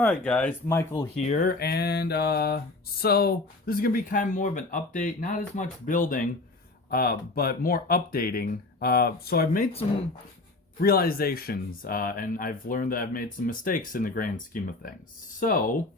Alright guys, Michael here, and so this is going to be kind of more of an update, not as much building, but more updating. So I've made some realizations, and I've learned that I've made some mistakes in the grand scheme of things. So,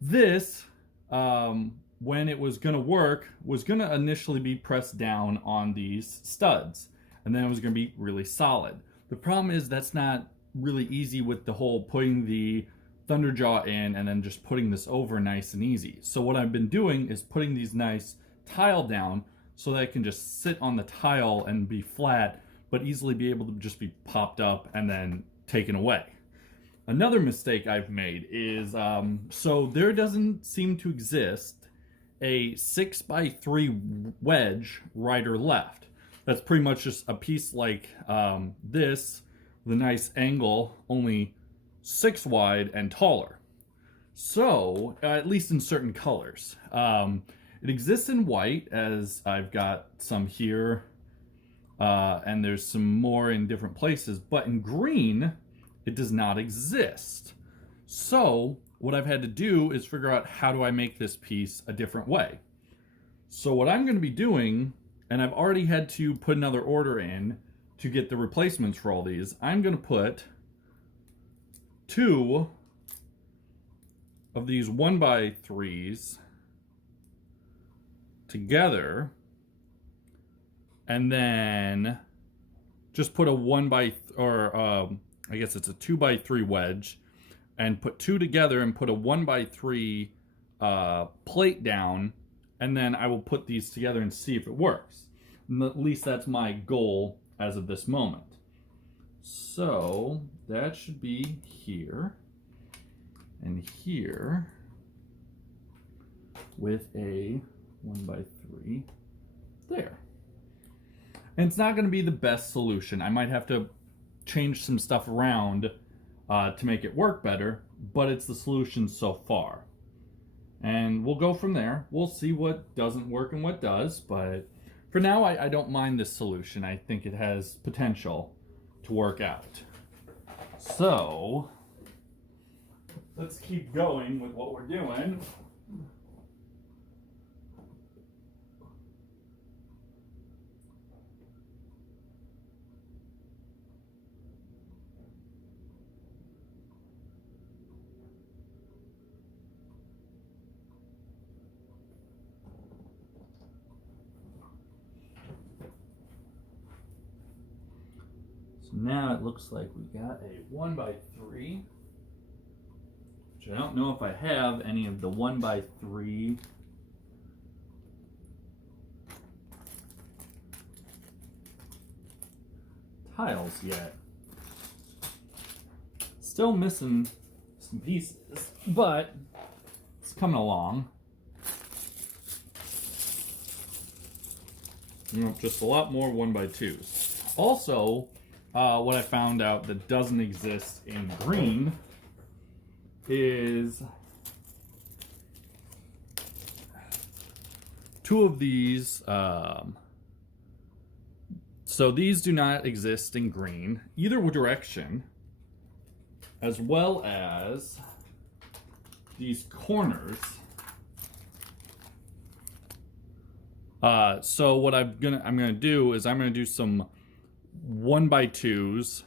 this, when it was going to work, was going to initially be pressed down on these studs, and then it was going to be really solid. The problem is that's not really easy with the whole putting the Thunderjaw in and then just putting this over nice and easy. So what I've been doing is putting these nice tile down so that I can just sit on the tile and be flat, but easily be able to just be popped up and then taken away. Another mistake I've made is, so there doesn't seem to exist a 6x3 wedge right or left. That's pretty much just a piece like this, with a nice angle, only 6 wide and taller. So, at least in certain colors. It exists in white, as I've got some here, and there's some more in different places, but in green, it does not exist. So, what I've had to do is figure out how do I make this piece a different way. So what I'm going to be doing, and I've already had to put another order in to get the replacements for all these, I'm going to put 2 of these 1x3s together, and then just put a I guess it's a 2x3 wedge, and put 2 together and put a 1x3 plate down, and then I will put these together and see if it works. And at least that's my goal as of this moment. So that should be here and here with a 1x3 there. And it's not going to be the best solution. I might have to change some stuff around to make it work better, but it's the solution so far. And we'll go from there. We'll see what doesn't work and what does, but for now I don't mind this solution. I think it has potential to work out. So, let's keep going with what we're doing. So now it looks like we got a 1x3, which I don't know if I have any of the 1x3 tiles yet. Still missing some pieces, but it's coming along. You know, just a lot more 1x2s. Also, what I found out that doesn't exist in green is 2 of these. So these do not exist in green, either direction, as well as these corners. So what I'm gonna do is I'm gonna do some 1x2s,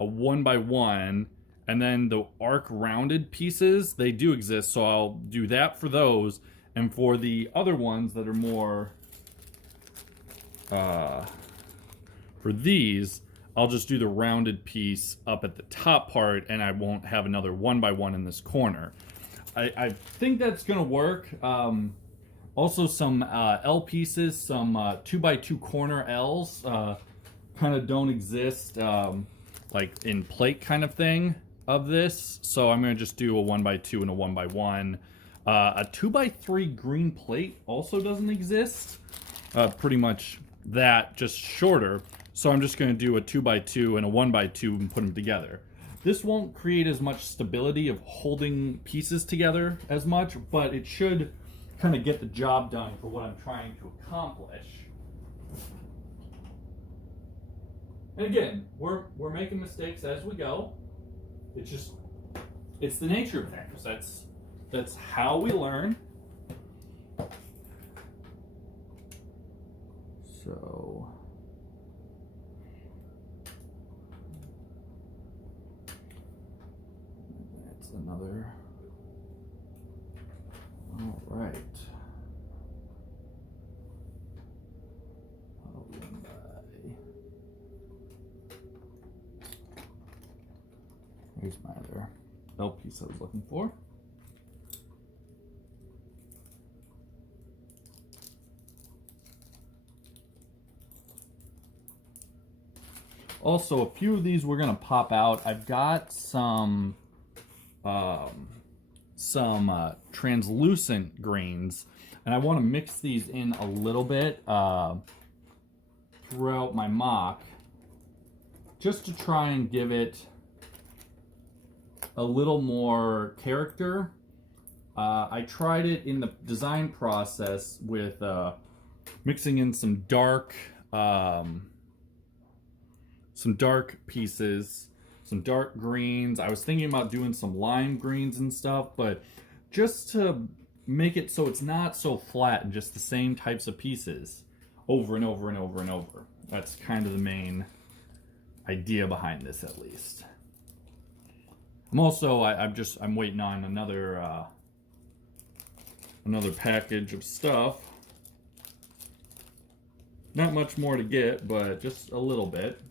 a 1x1, and then the arc rounded pieces, they do exist, so I'll do that for those. And for the other ones that are more for these, I'll just do the rounded piece up at the top part, and I won't have another 1x1 in this corner. I think that's gonna work. Also some L pieces, some 2x2 corner L's kind of don't exist like in plate kind of thing of this, so I'm going to just do a 1x2 and a 1x1. A 2x3 green plate also doesn't exist. Pretty much that, just shorter, so I'm just going to do a 2x2 and a 1x2 and put them together. This won't create as much stability of holding pieces together as much, but it should kind of get the job done for what I'm trying to accomplish. And again, we're making mistakes as we go. It's just it's the nature of things. That's how we learn. So that's another. All right. Here's my other L piece I was looking for. Also, a few of these we're gonna pop out. I've got some translucent greens, and I want to mix these in a little bit throughout my mock, just to try and give it a little more character. I tried it in the design process with mixing in some dark pieces, some dark greens. I was thinking about doing some lime greens and stuff, but just to make it so it's not so flat and just the same types of pieces over and over and over and over. That's kind of the main idea behind this, at least. I'm also, I'm waiting on another package of stuff. Not much more to get, but just a little bit.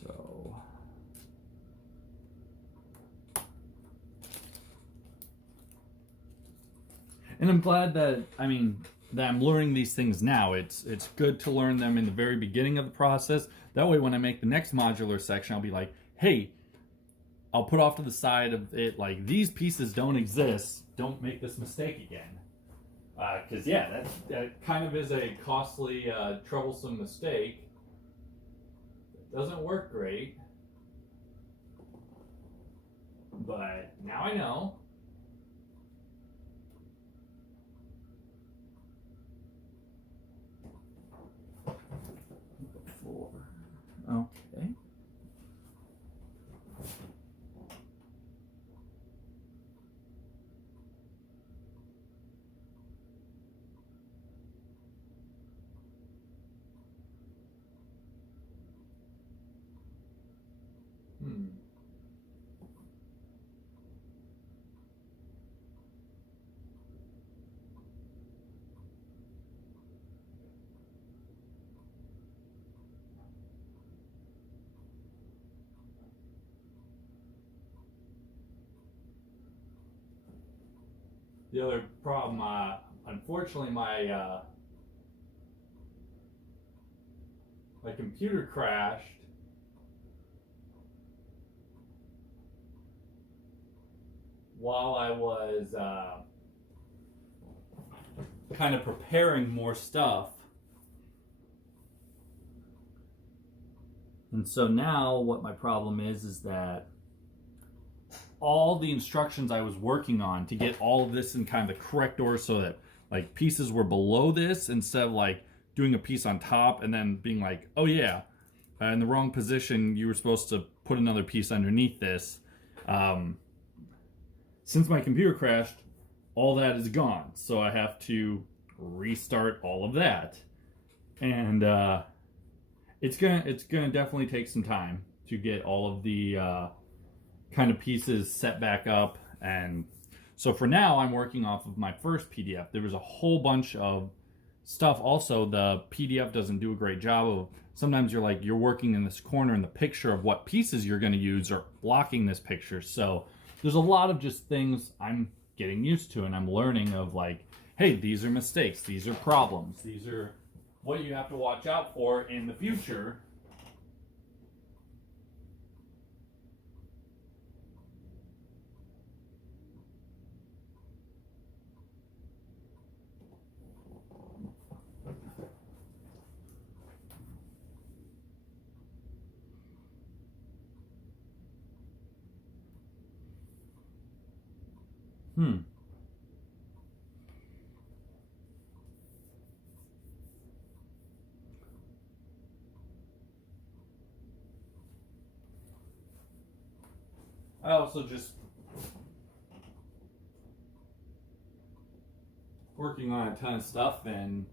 So, and I'm glad that, that I'm learning these things now. It's good to learn them in the very beginning of the process. That way when I make the next modular section, I'll be like, hey, I'll put off to the side of it, like, these pieces don't exist. Don't make this mistake again. Because, yeah, that kind of is a costly, troublesome mistake. It doesn't work great. But now I know. Okay. The other problem, unfortunately, my computer crashed while I was kind of preparing more stuff. And so now what my problem is that all the instructions I was working on to get all of this in kind of the correct order so that like pieces were below this instead of like doing a piece on top and then being like, oh yeah, in the wrong position, you were supposed to put another piece underneath this. Since my computer crashed, all that is gone. So I have to restart all of that. And it's gonna definitely take some time to get all of the kind of pieces set back up. And so for now, I'm working off of my first PDF. There was a whole bunch of stuff. Also, the PDF doesn't do a great job of, sometimes you're working in this corner and the picture of what pieces you're going to use are blocking this picture. So there's a lot of just things I'm getting used to, and I'm learning of like, hey, these are mistakes, these are problems, these are what you have to watch out for in the future. I also just working on a ton of stuff and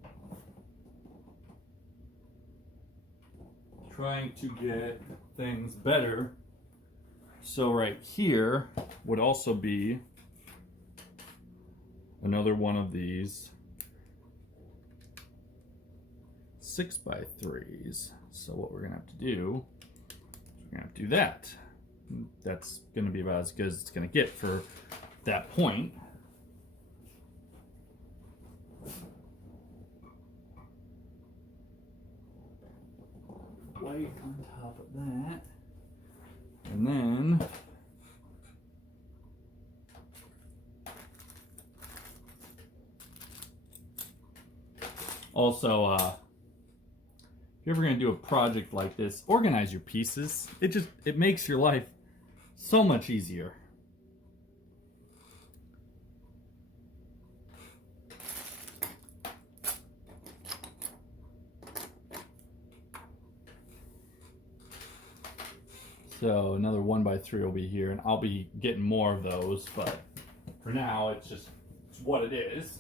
trying to get things better. So right here would also be another one of these 6x3s. So what we're gonna have to do is we're gonna have to do that. That's gonna be about as good as it's gonna get for that point. White on top of that. And then also, if you're ever going to do a project like this, organize your pieces. It makes your life so much easier. So another 1x3 will be here, and I'll be getting more of those, but for now it's what it is.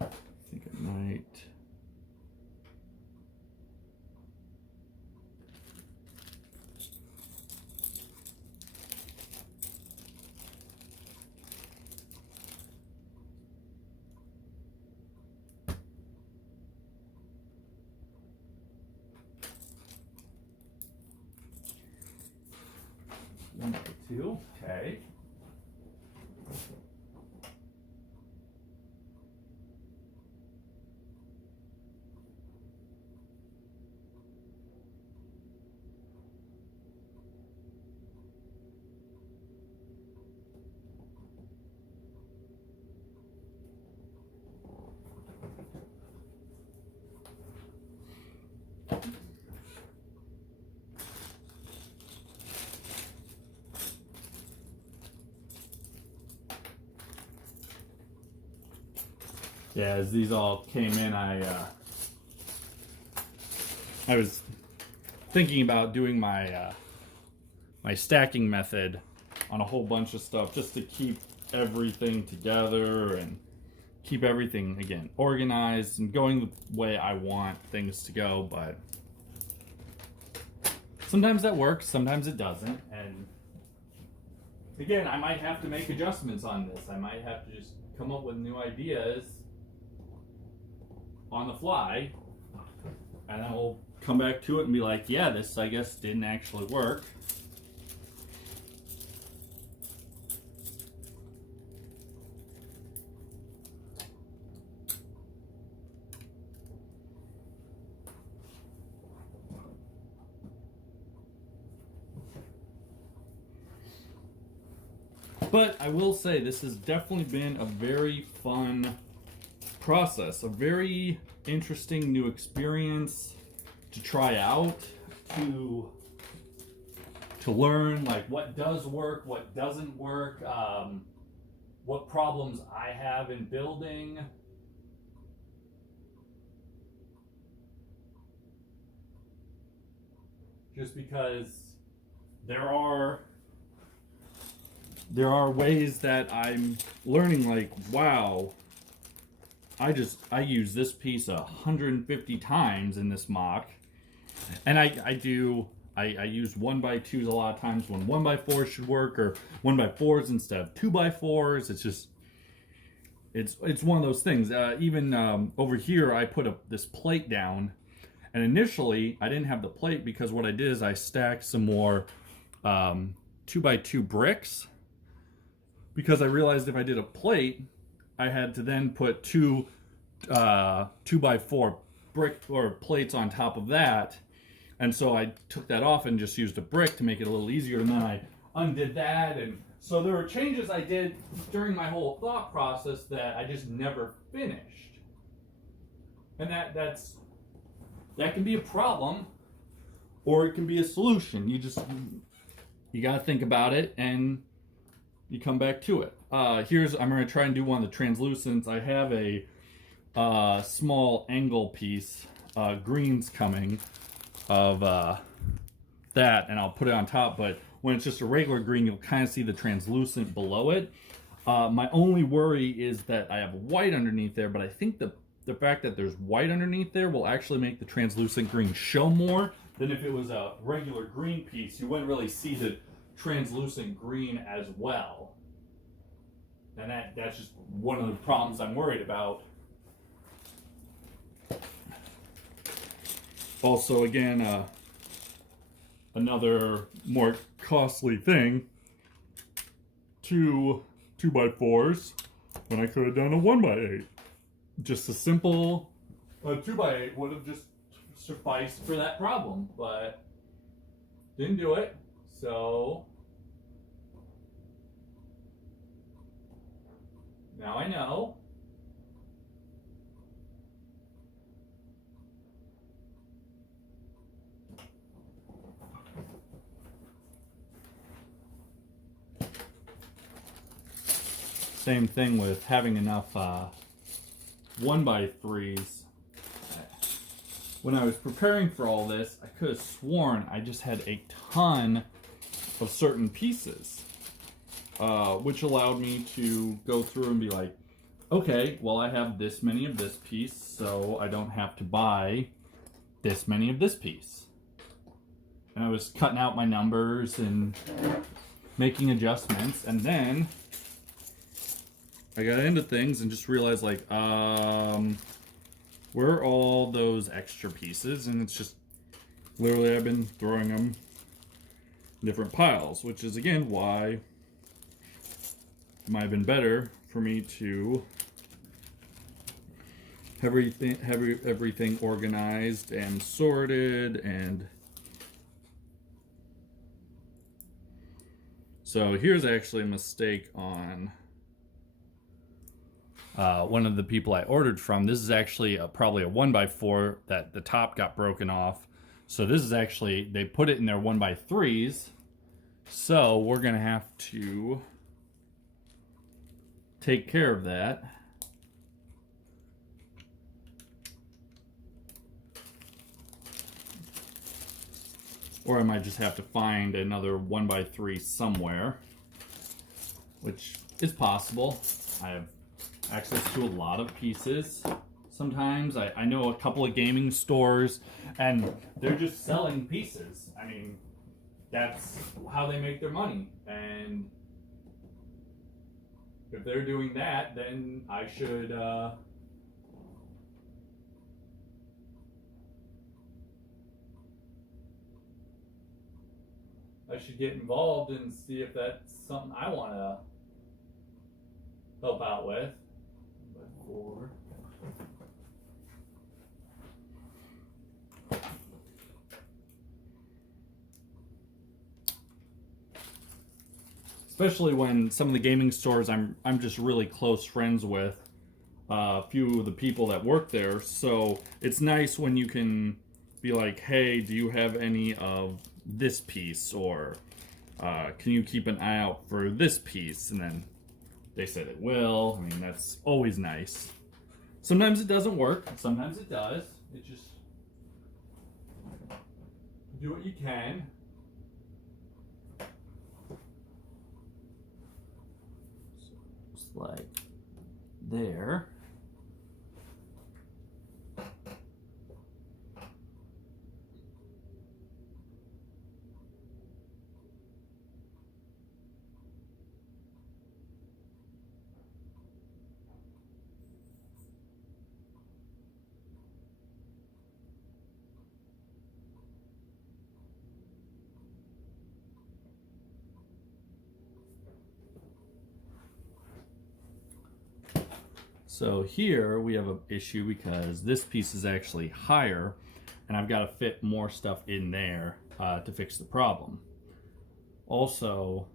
I think I might. One by two, okay. Yeah, as these all came in, I was thinking about doing my my stacking method on a whole bunch of stuff just to keep everything together and keep everything, again, organized and going the way I want things to go, but sometimes that works, sometimes it doesn't, and again, I might have to make adjustments on this. I might have to just come up with new ideas on the fly, and then we'll come back to it and be like, yeah, this I guess didn't actually work. But I will say this has definitely been a very fun process, a very interesting new experience to try out, to learn like what does work, what doesn't work, what problems I have in building. Just because there are ways that I'm learning, like, wow, I use this piece 150 times in this mock, and I use 1x2s a lot of times when 1x4s should work, or 1x4s instead of 2x4s. It's just it's one of those things. Even over here, I put this plate down, and initially I didn't have the plate because what I did is I stacked some more 2x2 bricks, because I realized if I did a plate, I had to then put two 2x4 brick or plates on top of that, and so I took that off and just used a brick to make it a little easier, and then I undid that. And so there were changes I did during my whole thought process that I just never finished, and that can be a problem, or it can be a solution. you got to think about it and you come back to it. I'm going to try and do one of the translucents. I have a small angle piece, greens coming of that, and I'll put it on top, but when it's just a regular green, you'll kind of see the translucent below it. My only worry is that I have white underneath there, but I think the fact that there's white underneath there will actually make the translucent green show more than if it was a regular green piece. You wouldn't really see the translucent green as well. And that's just one of the problems I'm worried about. Also, again, another more costly thing, two 2x4s when I could have done a 1x8. Just a simple 2x8 would have just sufficed for that problem, but didn't do it. So now I know. Same thing with having enough 1x3s. When I was preparing for all this, I could have sworn I just had a ton of certain pieces, which allowed me to go through and be like, okay, well, I have this many of this piece, so I don't have to buy this many of this piece. And I was cutting out my numbers and making adjustments, and then I got into things and just realized, like, where are all those extra pieces? And it's just, literally, I've been throwing them in different piles, which is, again, why it might have been better for me to have everything organized and sorted. And so here's actually a mistake on one of the people I ordered from. This is actually probably a 1x4 that the top got broken off. So this is actually, they put it in their 1x3s. So we're going to have to take care of that. Or I might just have to find another 1x3 somewhere, which is possible. I have access to a lot of pieces. Sometimes I know a couple of gaming stores and they're just selling pieces. I mean, that's how they make their money. And if they're doing that, then I should get involved and see if that's something I want to help out with. Or especially when some of the gaming stores I'm just really close friends with a few of the people that work there, so it's nice when you can be like, hey, do you have any of this piece, or can you keep an eye out for this piece? And then they said it will. I mean, that's always nice. Sometimes it doesn't work. Sometimes it does. It just, do what you can. So just like there. So here we have an issue because this piece is actually higher and I've got to fit more stuff in there to fix the problem. Also,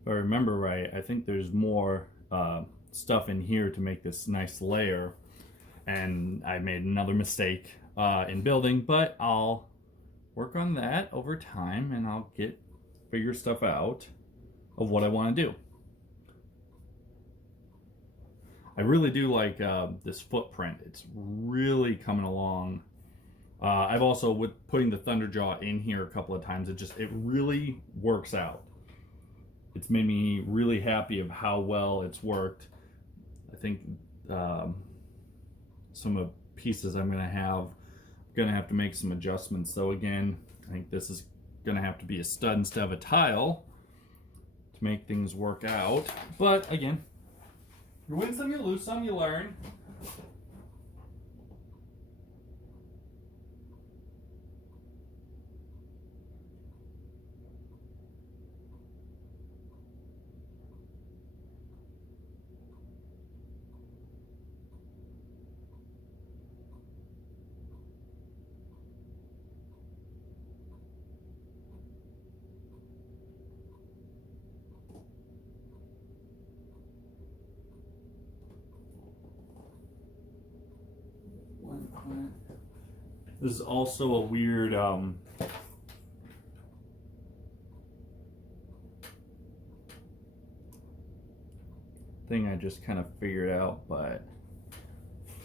if I remember right, I think there's more stuff in here to make this nice layer, and I made another mistake in building, but we're work on that over time, and I'll figure stuff out of what I want to do. I really do like this footprint. It's really coming along. I've also, with putting the Thunderjaw in here a couple of times, it really works out. It's made me really happy of how well it's worked. I think some of the pieces I'm gonna have to make some adjustments. So again, I think this is gonna have to be a stud instead of a tile to make things work out. But again, you win some, you lose some, you learn. This is also a weird thing I just kind of figured out, but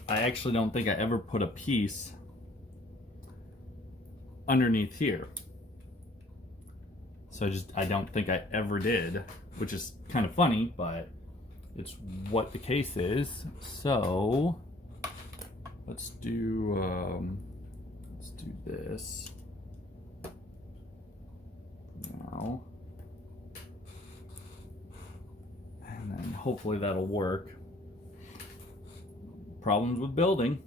I actually don't think I ever put a piece underneath here. So I don't think I ever did, which is kind of funny, but it's what the case is. So let's do this now, and then hopefully that'll work. Problems with building.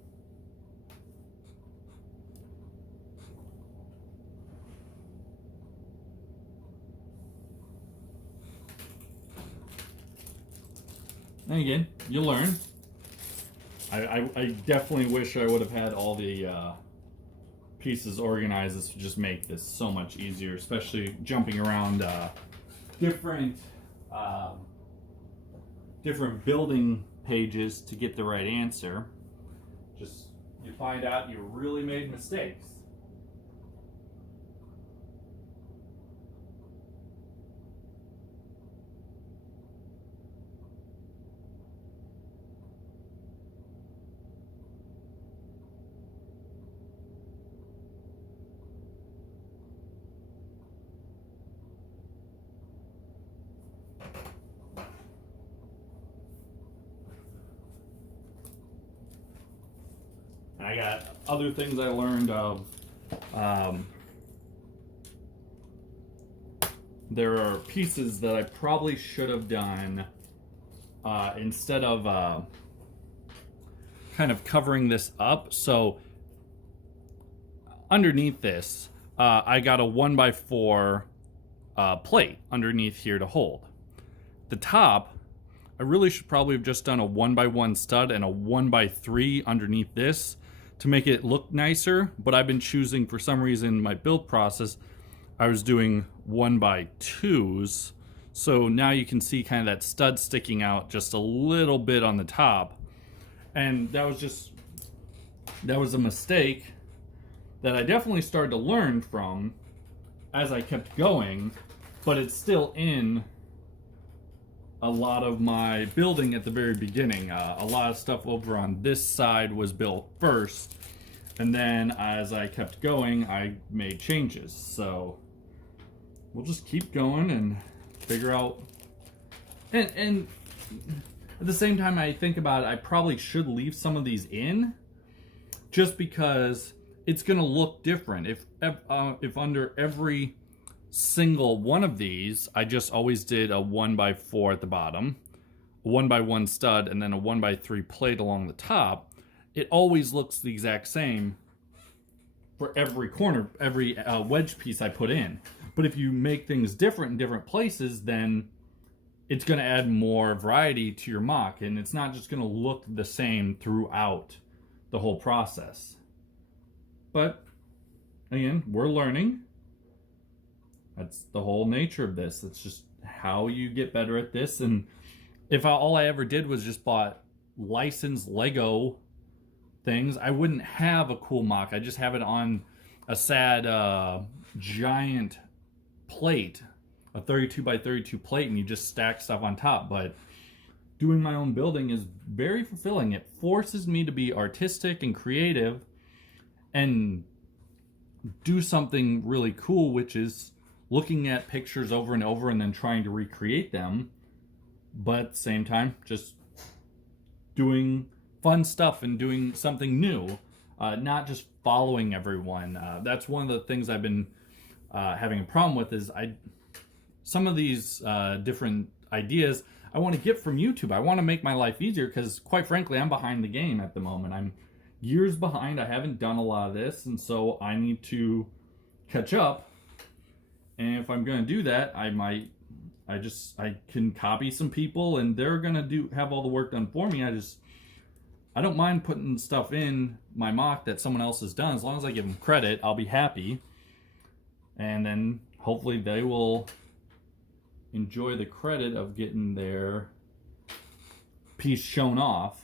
And again, you learn. I definitely wish I would have had all the pieces organized. This would just make this so much easier, especially jumping around different building pages to get the right answer. Just, you find out you really made mistakes. I got other things I learned of. There are pieces that I probably should have done instead of kind of covering this up. So underneath this, I got a 1x4 plate underneath here to hold. The top, I really should probably have just done a 1x1 stud and a 1x3 underneath this to make it look nicer, but I've been choosing, for some reason in my build process, I was doing 1x2s. So now you can see kind of that stud sticking out just a little bit on the top. And that was a mistake that I definitely started to learn from as I kept going, but it's still in a lot of my building at the very beginning. A lot of stuff over on this side was built first, and then as I kept going, I made changes. So we'll just keep going and figure out. And at the same time, I think about it, I probably should leave some of these in, just because it's gonna look different. If under every single one of these, I just always did a 1x4 at the bottom, a 1x1 stud, and then a 1x3 plate along the top, it always looks the exact same for every corner, every wedge piece I put in. But if you make things different in different places, then it's going to add more variety to your mock, and it's not just going to look the same throughout the whole process. But again, we're learning. That's the whole nature of this. It's just how you get better at this. And if all I ever did was just bought licensed Lego things, I wouldn't have a cool mock. I just have it on a sad giant plate, a 32 by 32 plate, and you just stack stuff on top. But doing my own building is very fulfilling. It forces me to be artistic and creative and do something really cool, which is looking at pictures over and over and then trying to recreate them, but at the same time just doing fun stuff and doing something new, not just following everyone. That's one of the things I've been having a problem with, is some of these different ideas I want to get from YouTube. I want to make my life easier because, quite frankly, I'm behind the game at the moment. I'm years behind. I haven't done a lot of this, and so I need to catch up. And if I'm going to do that, I can copy some people and they're going to have all the work done for me. I don't mind putting stuff in my mock that someone else has done. As long as I give them credit, I'll be happy. And then hopefully they will enjoy the credit of getting their piece shown off.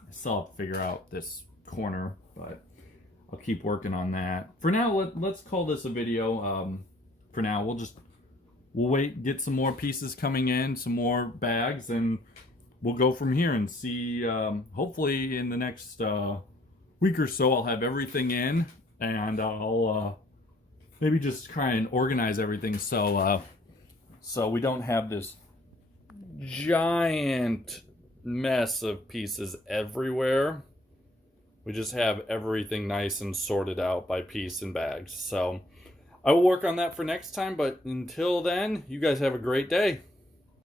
I still have to figure out this corner, but I'll keep working on that. For now, let's call this a video. For now, we'll wait, get some more pieces coming in, some more bags, and we'll go from here and see. Hopefully in the next week or so, I'll have everything in, and I'll maybe just try and organize everything so we don't have this giant mess of pieces everywhere. We just have everything nice and sorted out by piece and bags. So I will work on that for next time, but until then, you guys have a great day.